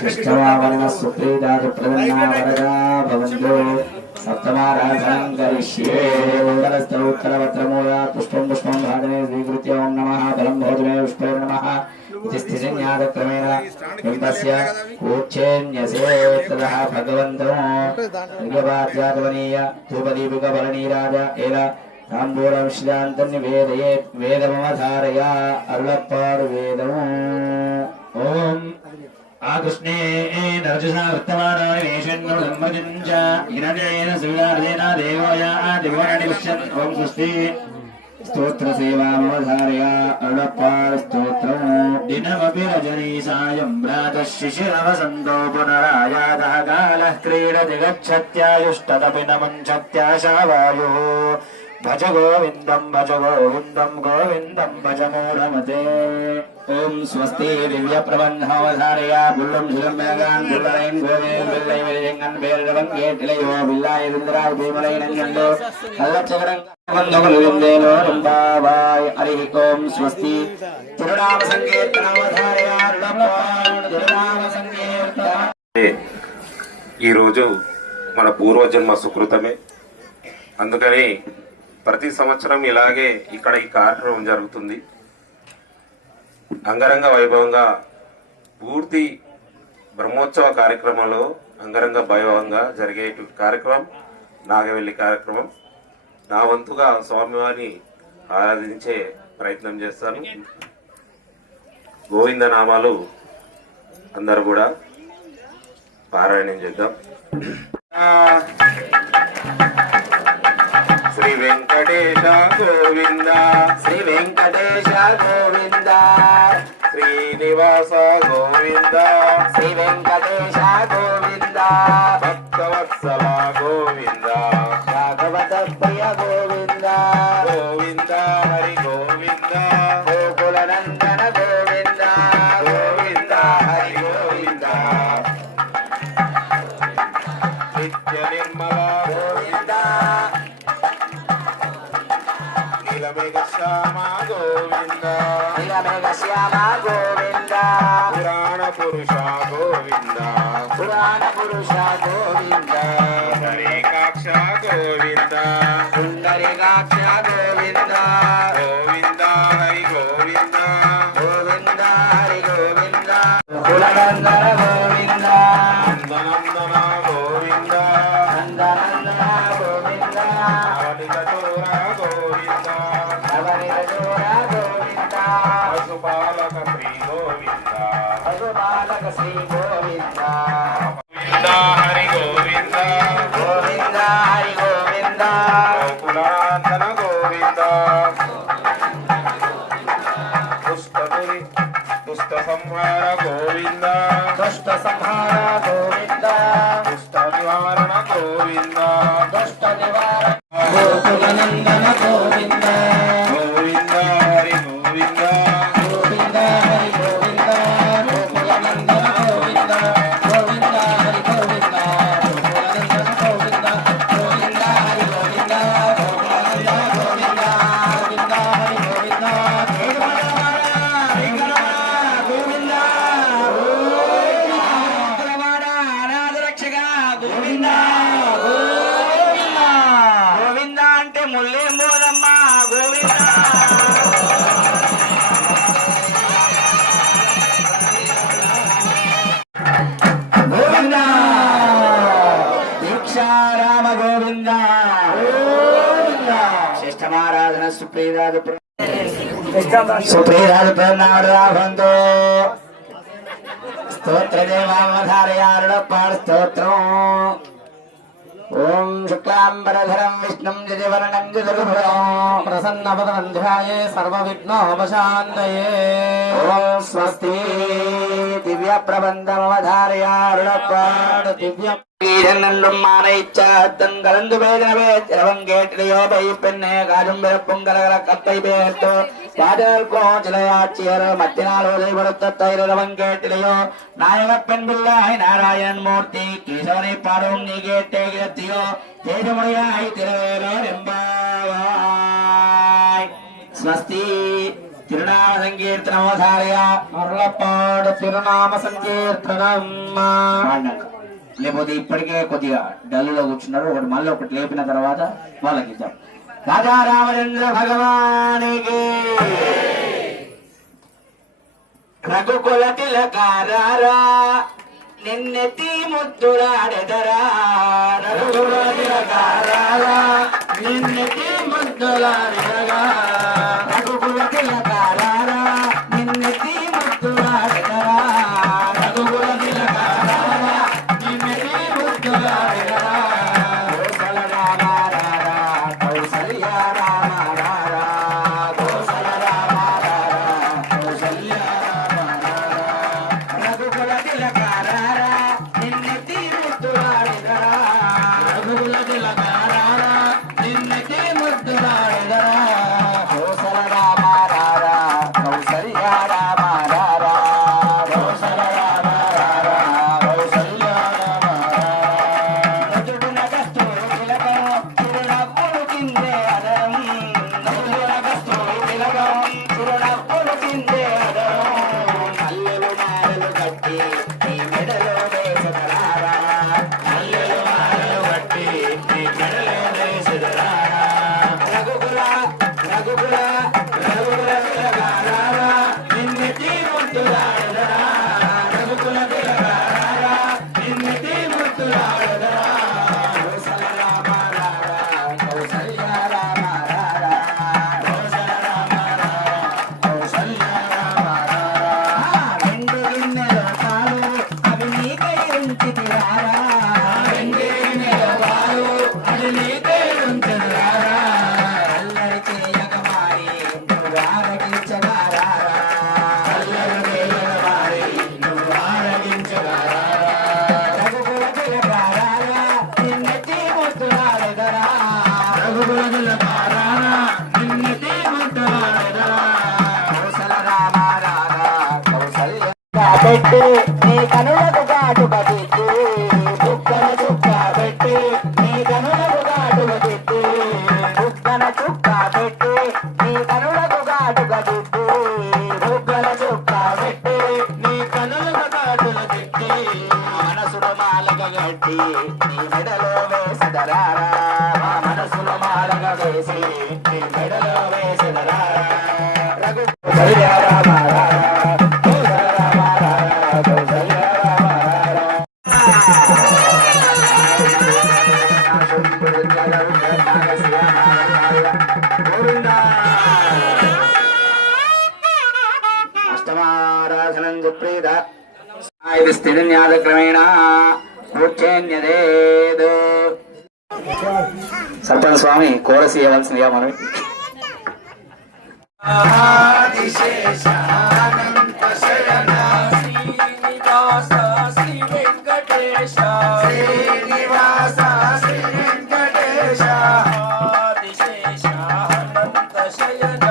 शिष्टवावरणः सुप्रीतादिप्रदन्ना वरदा भवन्तु सप्तमाराधनं करिष्ये उत्तरवत्रमूलात् पुष्पं पुष्पं भाजने स्वीकृत्य ओं नमः बलं भोजने पुष्पे नमः इति स्थितिज्ञातक्रमेण बिम्बस्य ऊर्च्छेन्यसे ततः भगवन्तो निर्गवाद्यातवनीय धूपदीपिकफलनीराज एल ताम्बूलविश्रान्तन्निवेदये वेदमवधारया अरुळप्पाडु वेदम् ओम आकृष्णे नरजुषा वर्तमानानिवेशन्नुलम्बजञ्च इननेन सुविदार्देन देवया दिवोननिविश्यन् ओम स्वस्ति स्तोत्रसेवामवधारया अरुळप्पाडु स्तोत्रम् दिनमपि रजनी सायं प्रातः शिशिरवसन्तो पुनरायातः कालः क्रीडति गच्छत्यायुष्टदपि न मञ्चत्याशावायुः भज गोविंदम गोविंदम भज मूढ़मते ओम स्वस्ति दिव्य प्रबंधवधारया बुल्लम झिलम मेगान बुल्लैन गोवेल बिल्लै वेजंगन बेरवन गेटलयो बिल्लाय इंद्राय भीमलै नंगलो कल्लचकरं बंधोगलुंदेनो रंबावाय हरि ओम स्वस्ति तिरुनाम संकीर्तनवधारया रडपाण तिरुनाम संकीर्तन ఈ రోజు మన పూర్వజన్మ సుకృతమే అందుకని ప్రతి సంవత్సరం ఇలాగే ఇక్కడ ఈ కార్యక్రమం జరుగుతుంది. అంగరంగ వైభవంగా పూర్తి బ్రహ్మోత్సవ కార్యక్రమంలో అంగరంగ వైభవంగా జరిగే కార్యక్రమం నాగవెల్లి కార్యక్రమం. నా వంతుగా స్వామివారిని ఆరాధించే ప్రయత్నం చేస్తాను. గోవింద నామాలు అందరూ కూడా పారాయణం చేద్దాం. श्री वेंकटेश गोविंद श्री वेंकटेश गोविंद श्रीनिवास गोविंद श्री वेंकटेश गोविंद भक्तवत्सल गोविंद भागवत प्रिय गोविंद गोविंद हरि गोविंद गोकुलनंदन गोविंद गोविंद हरि गोविंद नित्य निर्मला गोविंद नीलमेघ श्यामा गोविंद नीलमेघ श्यामा गोविंद पुराण पुरुष गोविंद पुराण पुरुष गोविंद हरेकाक्ष गोविंद सुंदरीकाक्ष गोविंद गोविंद हरि गोविंद गोविंद हरि गोविंद गोकुलनंदन गोविंद नंदनंदन गोविंद नंदनंदन गोविंद नवनीतचोर गोविंद नवनीतचोर गोविंद पशुपालक श्री गोविंद पशुपालक श्री गोविंद गोविंद हरि गोविंद गोविंद हरि गोविंद गोकुलानंदन गोविंद दुष्ट संहार गोविंद दुष्ट संहार गोविंद दुष्ट निवारण गोविंद दुष्ट निवारण गोकुलनंदन गोविंद गोविंद हरि गोविंद गोविंद हरि गोविंद गोकुलनंदन गोविंद गोविंद हरि गोविंद गोकुलनंदन गोविंद गोविंद हरि गोविंद गोकुलनंदन गोविंद गोविंद हरि गोविंद गोविंद अनाथ रक्षक गोविंद गोविंद అంటే ముల్లే మోదమ్మ గోవింద గోవింద దీక్షారామ గోవింద గోవింద శ్రేష్టమారాధన సుప్రీదాది సుప్రీదాది ప్రణామరాభంతో స్తోత్ర దేవామధారయారుడప్పాడు స్తోత్రం ఓం శుక్లాంబరధరం విష్ణుం జయవర్ణం చతుర్భుజం ప్రసన్నవదనంధ్యాయే సర్వవిఘ్నోపశాంతయే ఓం స్వస్తి దివ్య ప్రబంధమవధారయారుడప్పాడు దివ్య ீரன்னும் மானைச்சாத்தன் கலந்து பேதனவே திரவம் கேட்டிலையோ பைப்பெண்ணே காஜும் பிறப்பும் கலகல கத்தை பேர்த்தோ யாதற்கோ சிலையாட்சியர் மத்தினால் உதவிப்படுத்த தைரவம் கேட்டிலையோ நாயகப் பெண் பிள்ளாய் நாராயணன் மூர்த்தி கேசவனை பாடும் நீ கேட்டே கிரத்தியோ தேஜமுடையாய் திருவேலோ ரெம்பாவாய் ஸ்வஸ்தி తిరునామ సంకీర్తనమోధారయ మరలపాడు తిరునామ సంకీర్తనం పాడినాక లేకపోతే ఇప్పటికే కొద్దిగా డల్లులో కూర్చున్నారు ఒకటి మళ్ళీ ఒకటి లేపిన తర్వాత వాళ్ళకి ఇద్దాం రాజా రామచంద్ర భగవానికి రఘుకుల తిలకారారా నిన్నెత్తి ముద్దులాడెదరా రఘుకుల తిలకారారా నిన్నెత్తి ముద్దులాడెదరా రఘుకుల తిలకారారా నిన్నెత్తి ముద్దులాడెదరా రఘుకుల తిలకారారా నిన్నెత్తి ముద్దులాడెదరా కోసల రామ రారా కౌసల్య రామ రారా కోసల రామ రారా కౌసల్య రామ రారా రఘుకుల తిలకారారా నిన్నెత్తి ముద్దులాడెదరా రఘుకుల తిలకారారా నిన్నెత్తి ముద్దులాడెదరా కోసల రామ రారా కౌసల్య రామ రారా కోసల రామ రారా కౌసల్య రామ రారా నటుడున కస్తూరి తిలకం చిరునవ్వులు కిందే అదరం నటుడున కస్తూరి తిలకం చిరునవ్వులు కిందే అదరం మల్లెలు మాలలు కట్టి నీ మెడలో వేసెదరారా మల్లెలు మాలలు కట్టి నీ మెడలో వేసెదరారా రఘుకుల రఘుకుల రఘుకుల తిలకారారా నిన్నెత్తి ముద్దులాడెదరా రఘుకుల తిలకారారా నిన్నెత్తి ముద్దులాడెదరా కోసల రామ రారా కౌసల్య రామ రారా కోసల రామ రారా కౌసల్య రామ రారా వెండి గిన్నెలో పాలు అవి నీకై ఉంచితిరారా వెండి గిన్నెలో పాలు అవి నీకై ఉంచితిరారా అల్లరి చేయక మారి నువ్వు ఆరగించగారా అల్లరి చేయక మారి నువ్వు ఆరగించగారా రఘుకుల తిలకారారా నిన్నెత్తి ముద్దులాడెదరా రఘుకుల తిలకారారా నిన్నెత్తి ముద్దులాడెదరా కోసల రామ రారా కౌసల్య పెట్టి నీ కనులకు గాటుక తిట్టి చుక్కన చుక్క పెట్టి నీ కనులకు గాటుక తిట్టి చుక్కన చుక్క పెట్టి నీ కనులకు గాటుక తిట్టి చుక్కన చుక్క పెట్టి నీ కనులకు గాటుక తిట్టి మనసులో మాలక గట్టి నీ మెడలో వేసెదరారా మనసులో మాలక వేసి నీ మెడలో వేసెదరారా రఘు కౌసల్య రామ రారా కౌసల్య రామ రారా కౌసల్య రామ రారా అష్టమారాధనం సుప్రీత స్థితిన్యాసక్రమేణ కూర్చేన్యదేదు సర్పణ స్వామి కోరస్ ఇవ్వాల్సిందిగా మనం శ్రీనివాస శ్రీ వెంకటేశ శ్రీనివాస శ్రీ వెంకటేశ ఆదిశేష అనంత శయన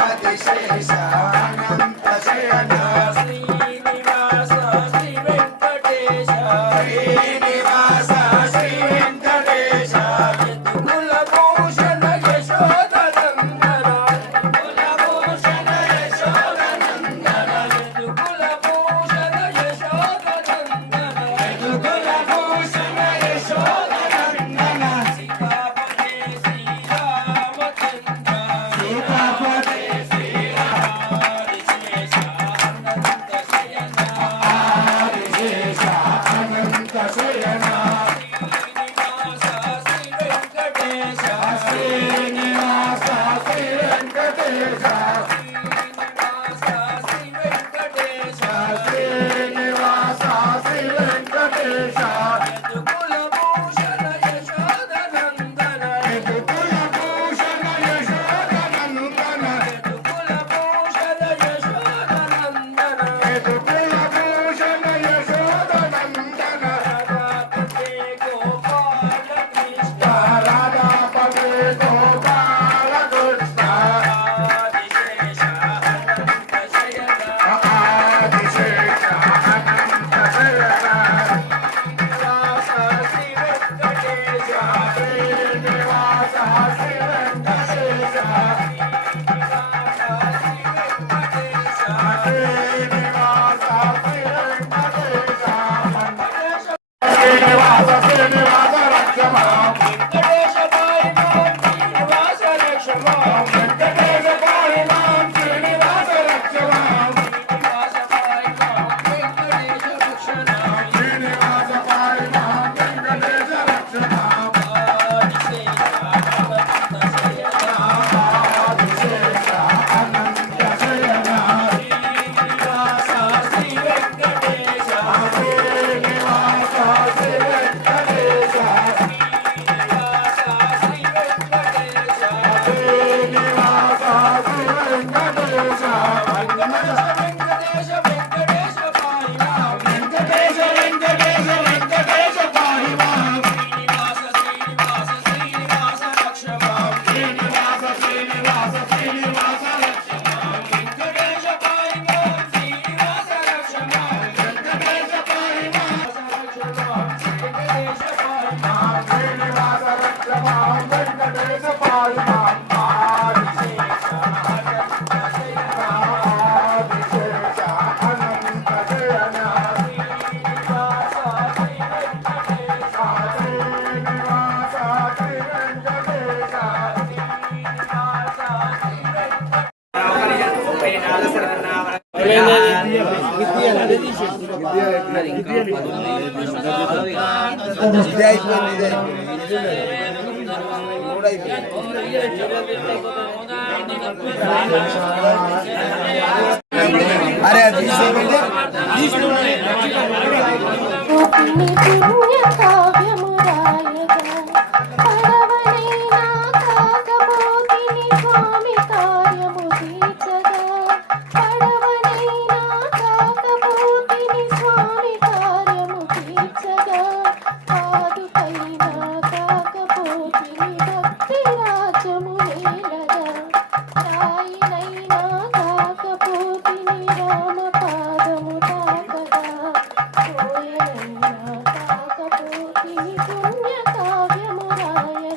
ఆదిశేష అనంత శయన శ్రీనివాస శ్రీ వెంకటేశ శ్రీనివాస శ్రీ వెంకటేశ కులభూషణ యశోదనందన కులభూషణ యశోదనందన కులభూషణ యశోదనందన కులభూషణ యశోదనందన సీతాపతే శ్రీరామచంద్ర సీతాపతే శ్రీరామచంద్ర అరే తీసేమంటే పుణ్య కావ్యము రాయ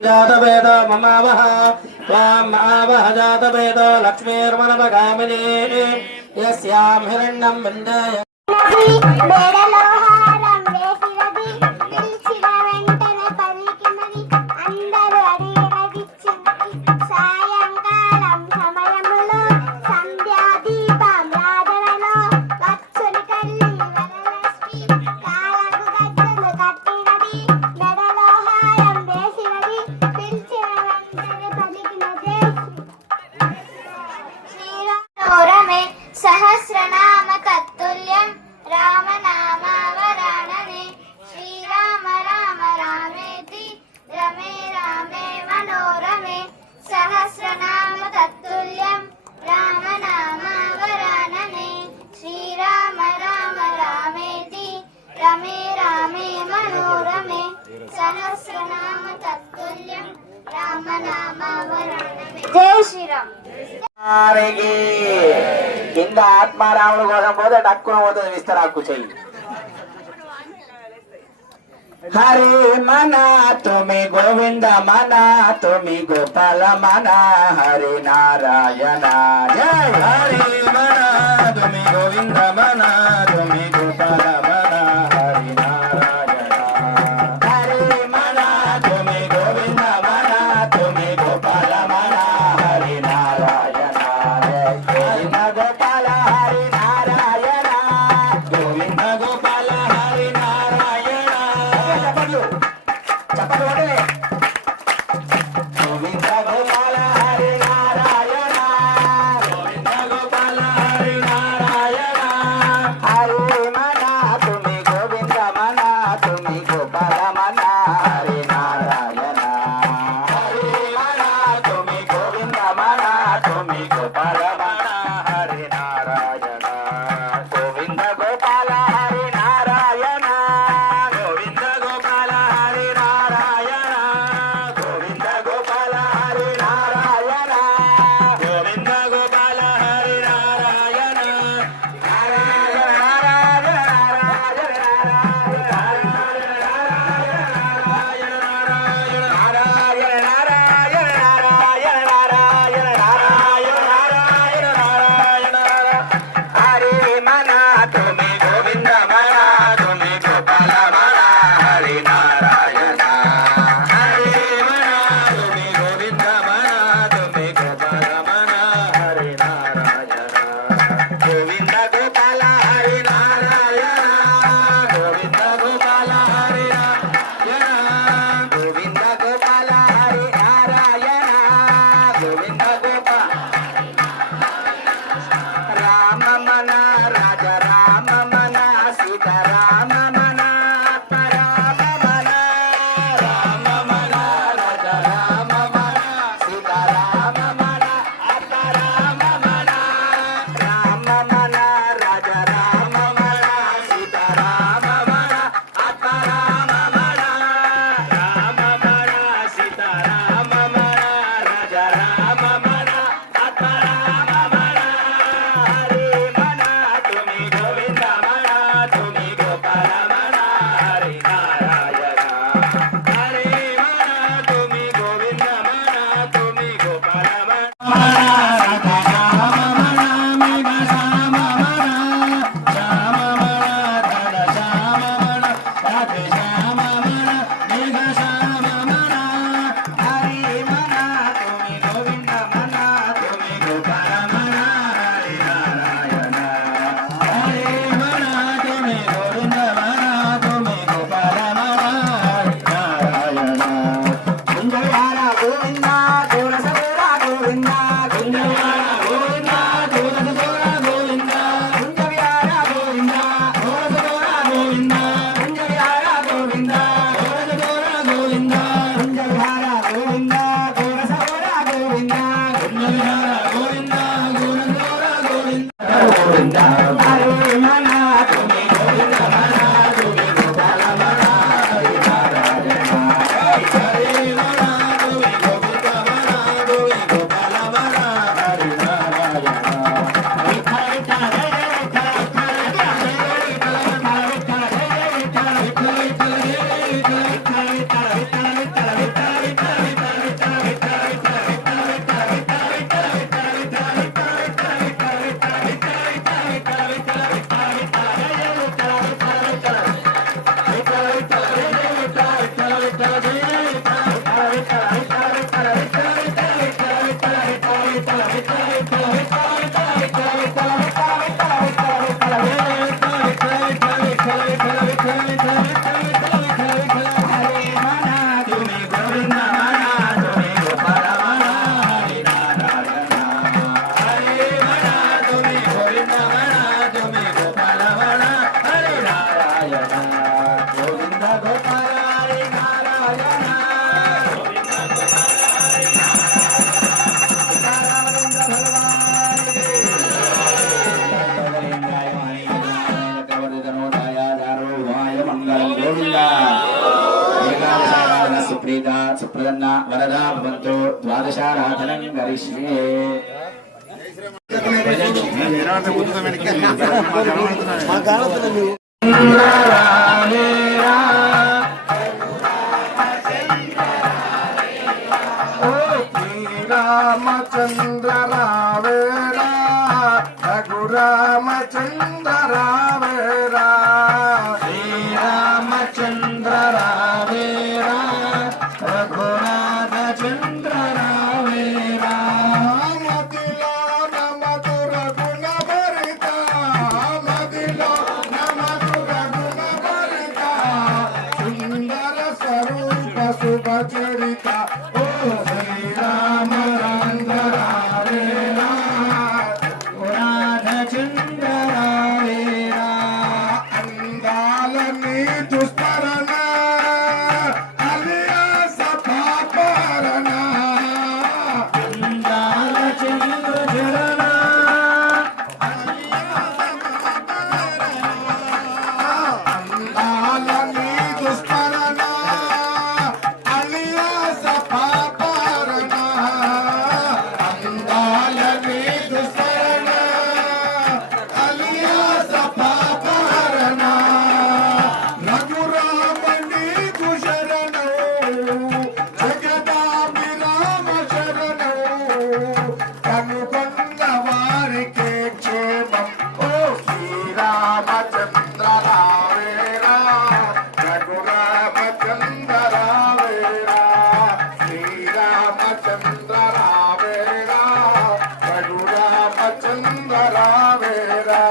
जातवेद ममावह त्वां आवह जातवेद लक्ष्मीर्मनपगामिनी यस्यां हिरण्यं विन्दाय బేడలోహారం వేసినది పిలిచిన వెంటనే పలికినది అందరూ అడిగినదిచ్చినది సాయంకాలం సమయములో సంధ్యాదీపం రాధనలో వచ్చుని తల్లి వరలక్ష్మి కాళ్ళకు గజ్జలు కట్టినది బేడలోహారం వేసినది పిలిచిన వెంటనే పలికినది శ్రీరామే సహస్రనామ తత్తుల్యం రామనామావరాణనే శ్రీరామ రామ రామేతి రమే రామే మనోరమే సహస్రనామ తత్తుల్యం రామనామావరాణనే శ్రీరామ రామ రామేతి రమే రామే మనోరమే సహస్రనామ తత్తుల్యం రామనామావరాణనే జై శ్రీరామ్ వారికి కింద ఆత్మారాముడు కోసం పోతే డక్కున పోతుంది విస్తరాకు చెయ్యి హరి మన తుమి గోవింద మన తుమి గోపాల మన హరి నారాయణ జై హరి మన తుమి గోవింద మన తుమి గోపాల మన హరి నారాయణ హరి మన తుమి గోవింద మన తుమి గోపాల మన హరి నారాయణ గోవింద గోపాల హరి నారాయణ గోవింద గోపాల హరి నారాయణ చెప్పట్లు చెప్పట్లు పట్టలే గోవింద గోపాల హరి నారాయణ గోవింద గోపాల హరి నారాయణ హరి మన సుప్రసన్న వరదా భవంతు ద్వాదశారాధనం కరిష్యే రామచంద్ర రావేరా రఘురామచంద్ర రావేరా శ్రీరామచంద్ర రావేరా రఘునాథచంద్ర రావేరా మదిలో నమధుర గుణ భరిత మదిలో నమధుర గుణ భరిత సుందర స్వరూప శుభ చరిత ఓ శ్రీరామచంద్ర రావేరా రఘునాథచంద్ర రావేరా అందాల నీ దుస్తరణ అలియాస పాపరణ అందాల చంద్ర చరణ అందాల నీ దుస్తరణ అలియాస పాపరణ అందాల నీ దుస్తరణ అలియాస పాపరణ రఘురామణి కుశరణో జగదాభిరామ శరణో కనుగొన్న వారికే క్షేమం ఓ శ్రీరామచంద్ర రావేరా రఘురామచంద్ర రావేరా శ్రీరామచంద్ర రావేరా రఘురామచంద్ర రావేరా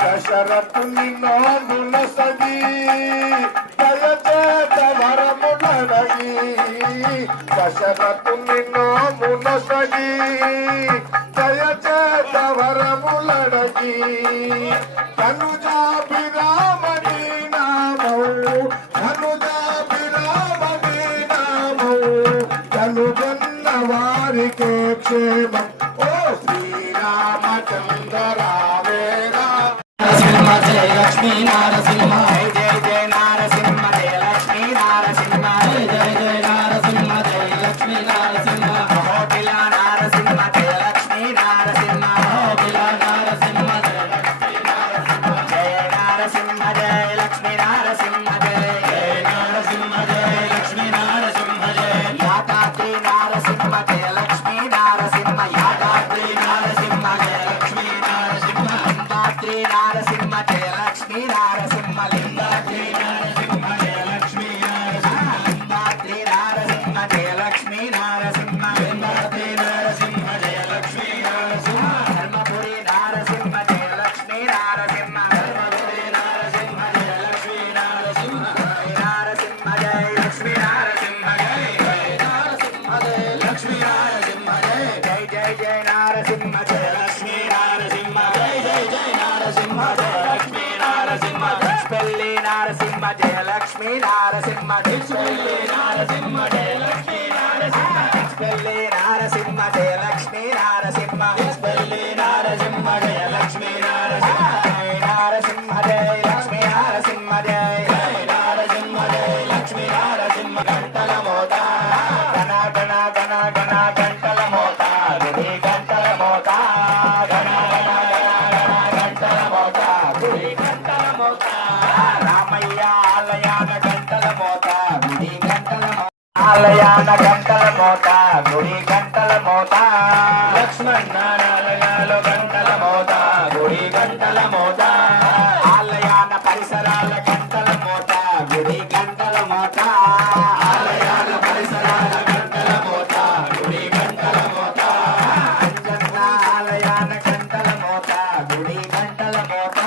దశరథుని నోముల సగి దయచేత వరములనగి దశరథుని నోముల సగి దయచేత వరములనగి ధనుజాభిరామణి నామౌ ధనుజాభిరామణి నామౌ కనుగొన్న వారికే క్షేమం ఓ శ్రీరామచంద్ర రావేరా నరసింహ జయ లక్ష్మీ నారసింహ జయ జయ నారసింహ జయ లక్ష్మీ నారసింహ జయ జయ నారసింహ జయ లక్ష్మీ నారసింహ కోకిల నారసింహ జయ లక్ష్మీ నారసింహ కోకిల నారసింహ జయ లక్ష్మీ నారసింహ జయ నారసింహ జయ లక్ష్మీ నారసింహ జయ జయ నారసింహ జయ లక్ష్మీ నారసింహ జయ యాదాద్రి నారసింహ జయ లక్ష్మీ నారసింహ యాదాద్రి నారసింహ జయ లక్ష్మీ నారసింహ లింగాద్రి నారసింహ జయ లక్ష్మీ నారసింహ లింగాద్రి నారసింహ జయ లక్ష్మీ నారసింహ లింగాద్రి నారసింహ జయ లక్ష్మీ నారసింహ లింగాద్రి నారసింహ జయ లక్ష్మీ నారసింహ ధర్మపురి నారసింహ జయ లక్ష్మీ నారసింహ ధర్మపురి నారసింహ జయ లక్ష్మీ నారసింహ నారసింహ జయ లక్ష్మీ నారసింహ జయ నారసింహ జయ లక్ష్మీ నారసింహ జయ జయ జయ జయ నారసింహ జయ లక్ష్మీ నారసింహ జయ జయ జయ నారసింహ జయ లక్ష్మీ నారసింహ పెళ్ళి నారసింహ జయ లక్ష్మీ నారసింహ పెళ్ళి నారసింహ జయ లక్ష్మీ నారసింహ పెళ్ళి నారసింహ జయ లక్ష్మీ నారసింహ పెళ్ళి నారసింహ జయ లక్ష్మీ నారసింహ జయ నారసింహ జయ లక్ష్మీ నారసింహ జయ జయ నారసింహ జయ లక్ష్మీ నారసింహ గంటల మోత గణ గణ గణ గణ గంటల మోత గుడి గంటల మోత గణ గణ గణ గణ గంటల మోత గుడి గంటల మోత రామయ్య ఆలయాన గంటల మోత గుడి గంటల మోత ఆలయాన గంటల మోత గుడి గంటల మోత లక్ష్మణ ఆలయాలో గంటల మోత గుడి గంటల మోత ఆలయాన పరిసరాల గంటల మోత గుడి గంటల మోత ఆలయాల పరిసరాల గంటల మోత గుడి గంటల మోత అంజన్న ఆలయాన గంటల మోత గుడి గంటల మోత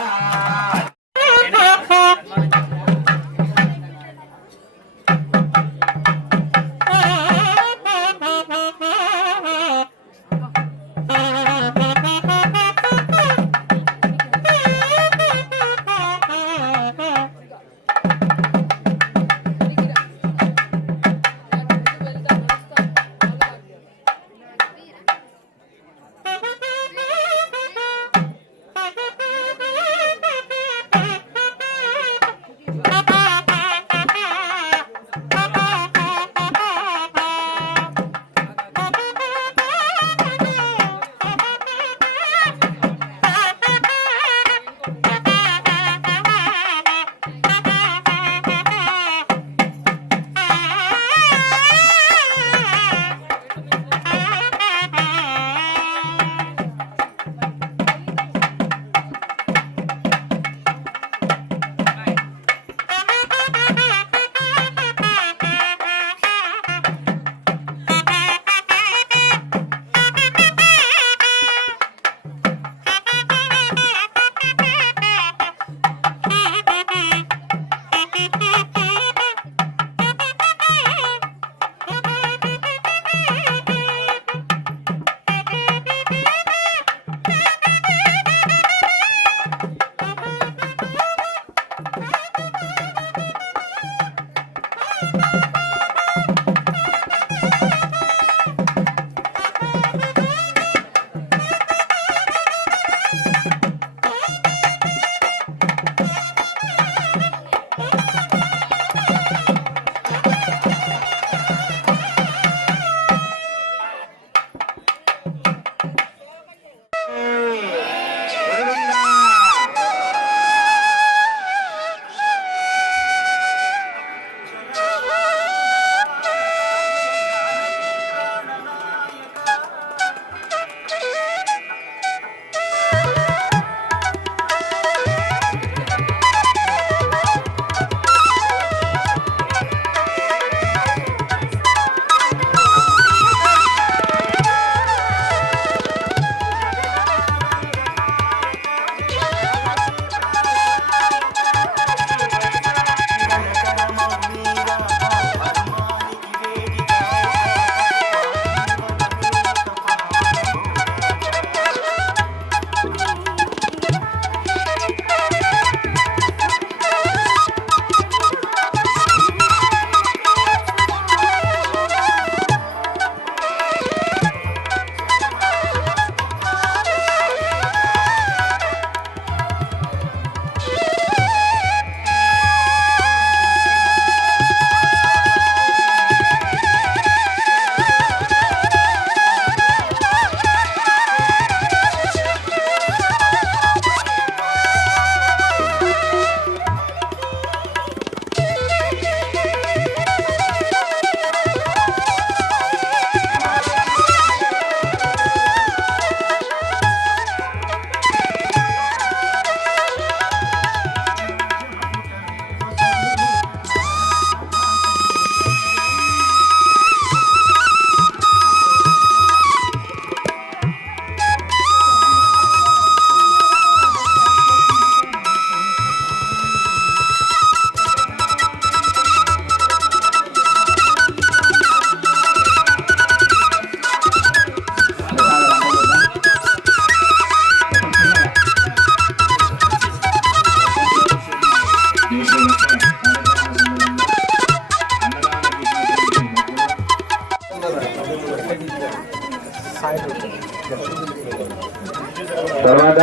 తర్వాత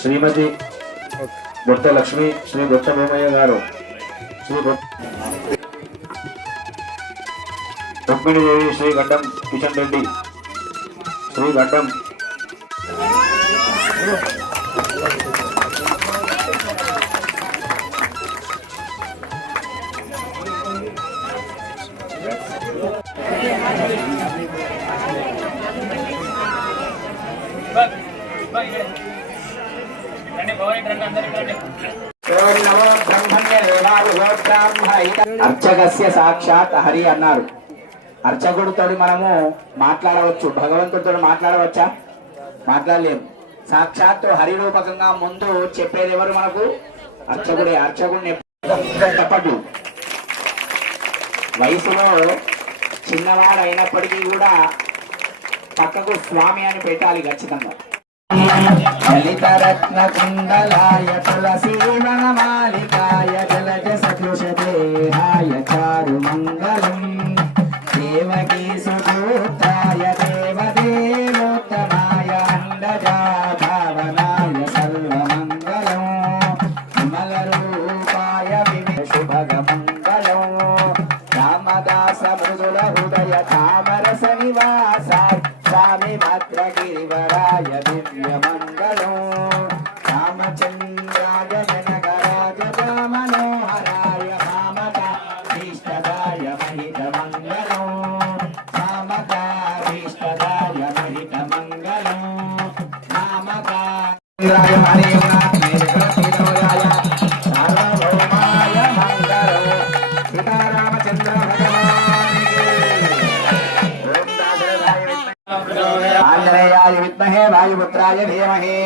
శ్రీమతి బొట్ట లక్ష్మి, శ్రీ బొట్ట భూమయ్య గారు, శ్రీ రుక్మిణీదేవి, శ్రీ గడ్డం కిషన్ రెడ్డి, శ్రీ గడ్డం అర్చకస్య సాక్షాత్ హరి అన్నారు. అర్చకుడితో మనము మాట్లాడవచ్చు, భగవంతుడితో మాట్లాడవచ్చా? మాట్లాడలేము. సాక్షాత్తు హరి రూపకంగా ముందు చెప్పేది ఎవరు మనకు? అర్చకుడే. అర్చకుడిని తప్పదు. వయసులో చిన్నవాడు అయినప్పటికీ కూడా పక్కకు స్వామి అని పెట్టాలి ఖచ్చితంగా. లలితరత్న కుండలాయ తులసీ వనమాలికాయ జలజ సదృశదేహాయ చారు మంగళం దేవకీ సుదూతాయ దేవదేవోత్తమాయ అండజా భావనాయ సర్వమంగళం విమల రూపాయ శుభగ మంగళం రామదాస మృదుల హృదయ తామరస నివాస స్వామి భద్రగిరివరాయ దివ్య మంగళం రామచంద్రాయ జనకరాజ మనోహరాయ మామక భీష్టదాయ మహిత మంగళం మామక భీష్టదాయ మహిత మంగళం మామక సార్వభౌమాయ మంగళం సీతారామచంద్ర ఆంజనేయాయ విద్మహే వాయుపుత్రాయ ధీమహి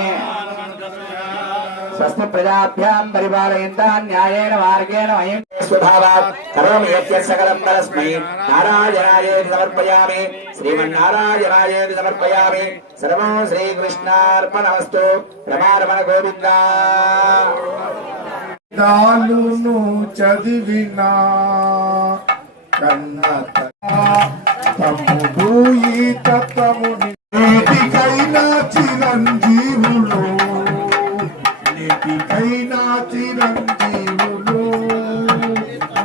స్వస్తి ప్రజాభ్యాం పరిపాలయంతాం న్యాయేన మార్గేణ మహిం స్వభావాత్ కరోమి యత్యత్ సకలం పరస్మై నారాయణాయేతి సమర్పయామి శ్రీమన్నారాయణాయేతి సమర్పయామి సర్వం శ్రీకృష్ణార్పణమస్తు. రమారమణ గోవిందా. దాలును చదివినా కన్న తమ్ముడు ఈ తత్వముని నేటికైనా చిరంజీవులు, నేటికైనా చిరంజీవులు,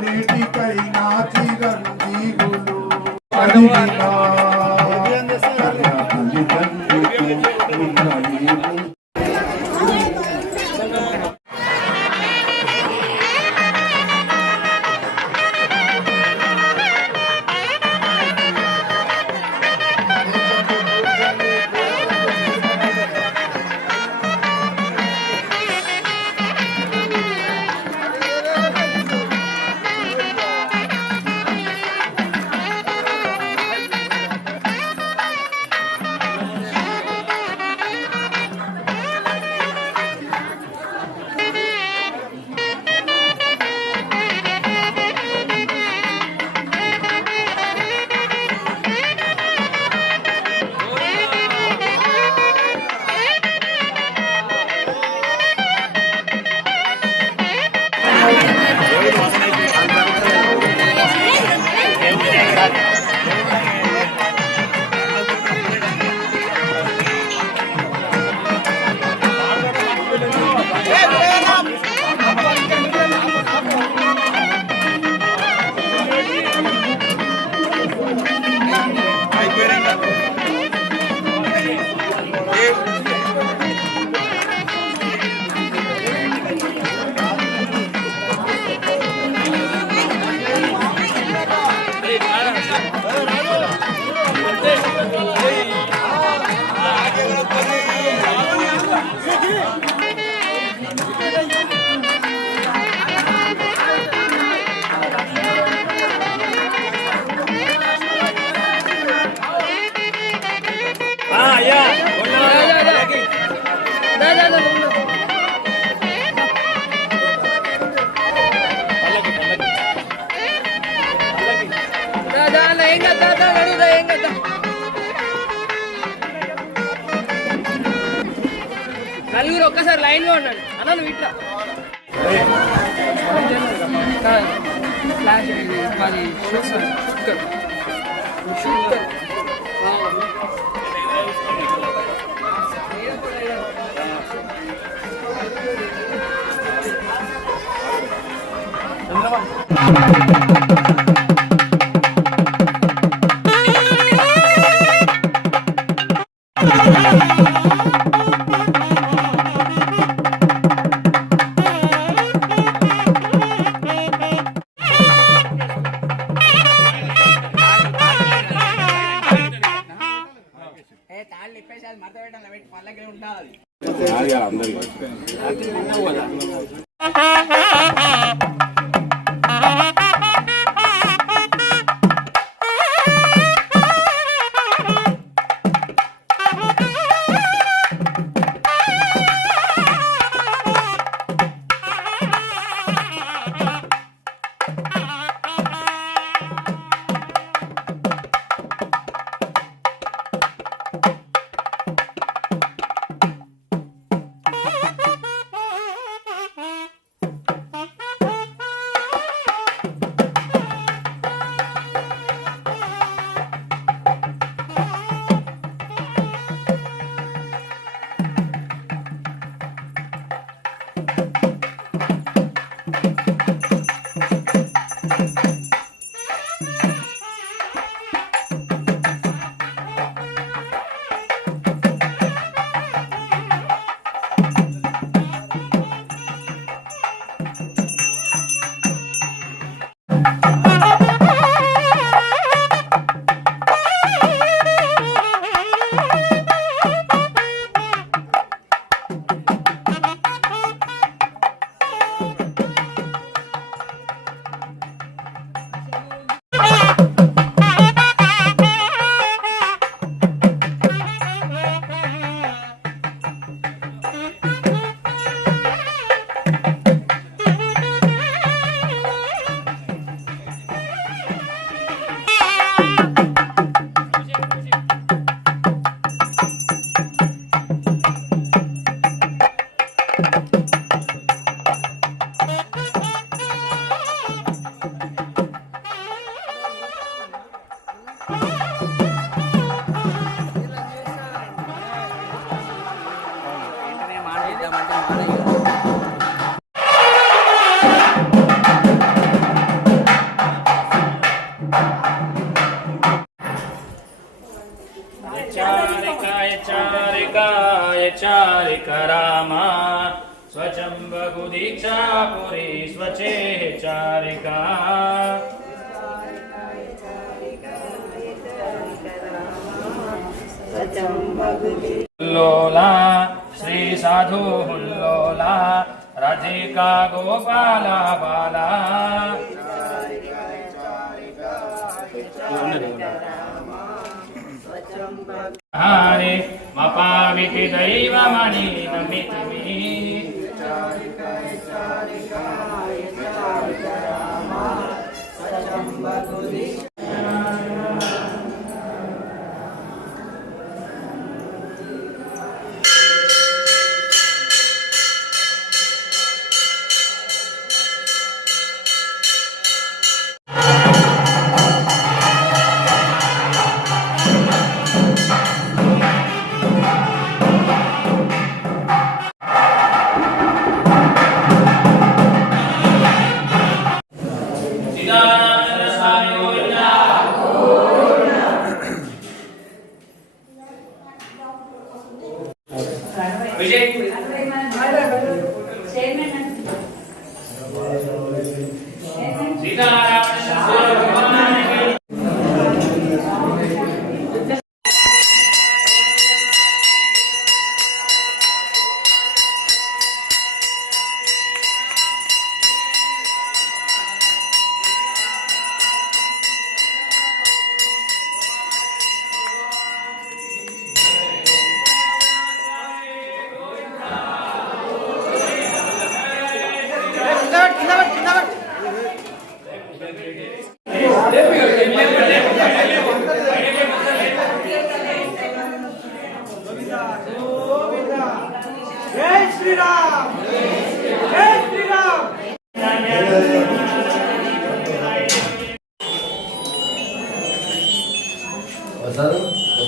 నేటికైనా చిరంజీవులు చదివినా తల్లిదండ్రులకు ఉన్నది. నలుగురు ఒక్కసారి లైన్ లో ఉండండి అన్న. నువ్వు ఇట్లా ఫ్లాష్ మాది షూట్ चारिक रामा स्वचंबगु दीक्षापुरी स्वचे चारिका हुल्लोला श्री साधु हुल्लोला राधिका गोपाला बाला हरे मपाविति दैवमणि नमितिमि Pasado.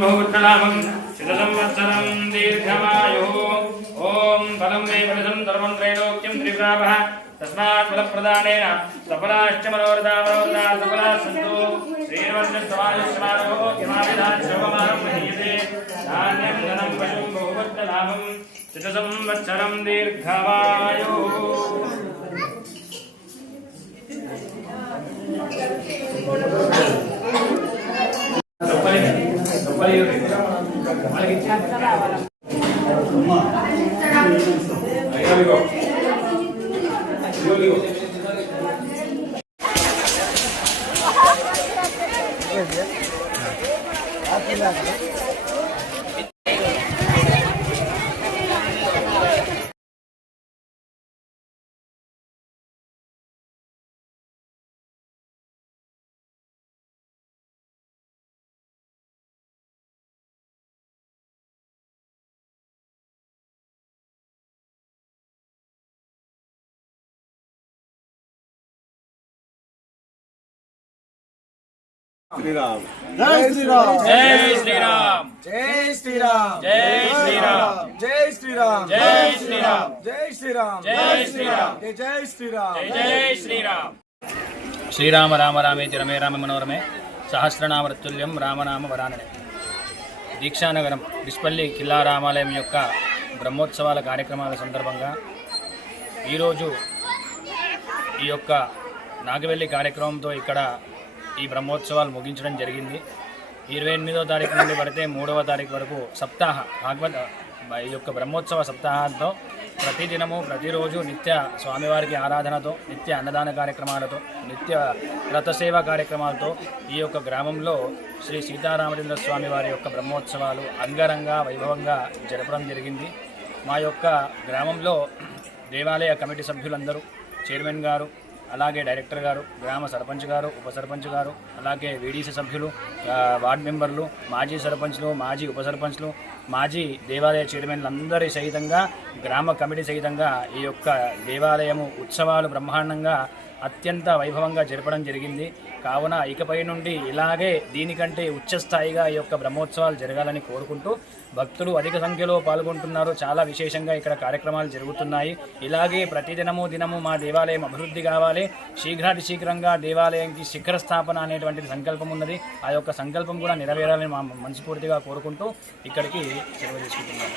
ముహూర్తనామం శతసంవత్సరం దీర్ఘమాయుః. ఓం ఫలం మే ఫలితం సర్వం త్రైలోక్యం త్రిపురాపః తస్మాత్ ఫలప్రదానేన సఫలాశ్చ మనోరథా సఫలాः సంతు. శ్రీర్వర్ణస్వాయుష్మానో హిమావిధాన్ శోభమానం మహీయతే. ధాన్యం ధనం పశుం బహువర్ధనామం శతసంవత్సరం దీర్ఘమాయుః. శ్రీరామ్ జై శ్రీరామ్ జై శ్రీరామ్ జై శ్రీరామ్ జై శ్రీరామ్ జై శ్రీరామ్ జై శ్రీరామ్ జై శ్రీరామ్ జై శ్రీరామ్ జై శ్రీరామ్ జై శ్రీరామ్. శ్రీరామ రామ రామేతి రమే రామ మనోరమే సహస్రనామరతుల్యం రామనామ వరాననే. దీక్షానగరం డిస్పల్లి కిల్లా రామాలయం యొక్క బ్రహ్మోత్సవాల కార్యక్రమాల సందర్భంగా ఈరోజు ఈ యొక్క నాగవెల్లి కార్యక్రమంతో ఇక్కడ ఈ బ్రహ్మోత్సవాలు ముగించడం జరిగింది. 28వ తారీఖు నుండి పడితే 3వ తారీఖు వరకు సప్తాహ భాగవత ఈ యొక్క బ్రహ్మోత్సవ సప్తాహంతో ప్రతిదినము ప్రతిరోజు నిత్య స్వామివారికి ఆరాధనతో, నిత్య అన్నదాన కార్యక్రమాలతో, నిత్య రథసేవ కార్యక్రమాలతో ఈ యొక్క గ్రామంలో శ్రీ సీతారామచంద్ర స్వామి వారి యొక్క బ్రహ్మోత్సవాలు అంగరంగ వైభవంగా జరపడం జరిగింది. మా యొక్క గ్రామంలో దేవాలయ కమిటీ సభ్యులందరూ, చైర్మన్ గారు, అలాగే డైరెక్టర్ గారు, గ్రామ సర్పంచ్ గారు, ఉప సర్పంచ్ గారు, అలాగే వీడీసీ సభ్యులు, వార్డు మెంబర్లు, మాజీ సర్పంచ్లు, మాజీ ఉప సర్పంచ్లు, మాజీ దేవాలయ చైర్మన్లు అందరి సహితంగా, గ్రామ కమిటీ సహితంగా ఈ యొక్క దేవాలయము ఉత్సవాలు బ్రహ్మాండంగా అత్యంత వైభవంగా జరపడం జరిగింది. కావున ఇకపై నుండి ఇలాగే దీనికంటే ఉచ్చస్థాయిగా ఈ యొక్క బ్రహ్మోత్సవాలు జరగాలని కోరుకుంటూ భక్తులు అధిక సంఖ్యలో పాల్గొంటున్నారు. చాలా విశేషంగా ఇక్కడ కార్యక్రమాలు జరుగుతున్నాయి. ఇలాగే ప్రతిదినము దినము మా దేవాలయం అభివృద్ధి కావాలి, శీఘ్రాతి శీఘ్రంగా దేవాలయంకి శిఖర స్థాపన అనేటువంటిది సంకల్పం ఉన్నది. ఆ యొక్క సంకల్పం కూడా నెరవేరాలని మా మనస్ఫూర్తిగా కోరుకుంటూ ఇక్కడికి సెలవు తీసుకుంటున్నాను.